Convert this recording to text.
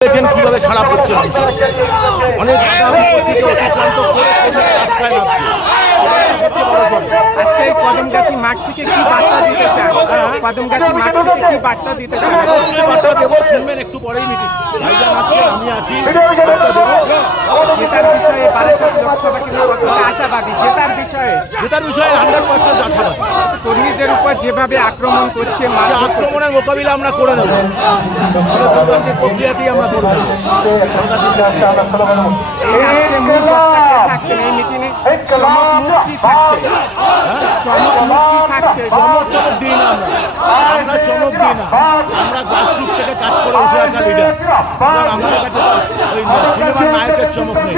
দেখেছেন কীভাবে সারা পড়ছে অনেক কথা। আজকে এই কদমগাছি মাঠ থেকে কি বার্তা দিতে চান কদমগাছি মাঠ থেকে কি বার্তা দিতে চান বার্তা দেবো শুনবেন একটু পরেই মিটিং। ভাইজান আমি আছি। বার্তা বিষয়ে বারাসাত লোকসভা কিন্তু কতটা আশাবাদী জেতার বিষয়ে জেতার বিষয়ে হান্ড্রেড পার্সেন্ট আশাবাদী কর্মীদের উপর যেভাবে আক্রমণ করছে আক্রমণের মোকাবিলা আমরা করে নেব। আমাদের প্রক্রিয়াতেই আমরা করব এই আজকে মূল বক্তা থাকছেন এই মিটিংয়ে। চমক মুখ থাকছে? চমক থাকছে? চমক চমক দিই না আমরা। আমরা চমক দিই না। আমরা গ্রাসরুট থেকে কাজ করে উঠে আসা লিডার আমাদের কাছে সিনেমার নায়কের চমক নেই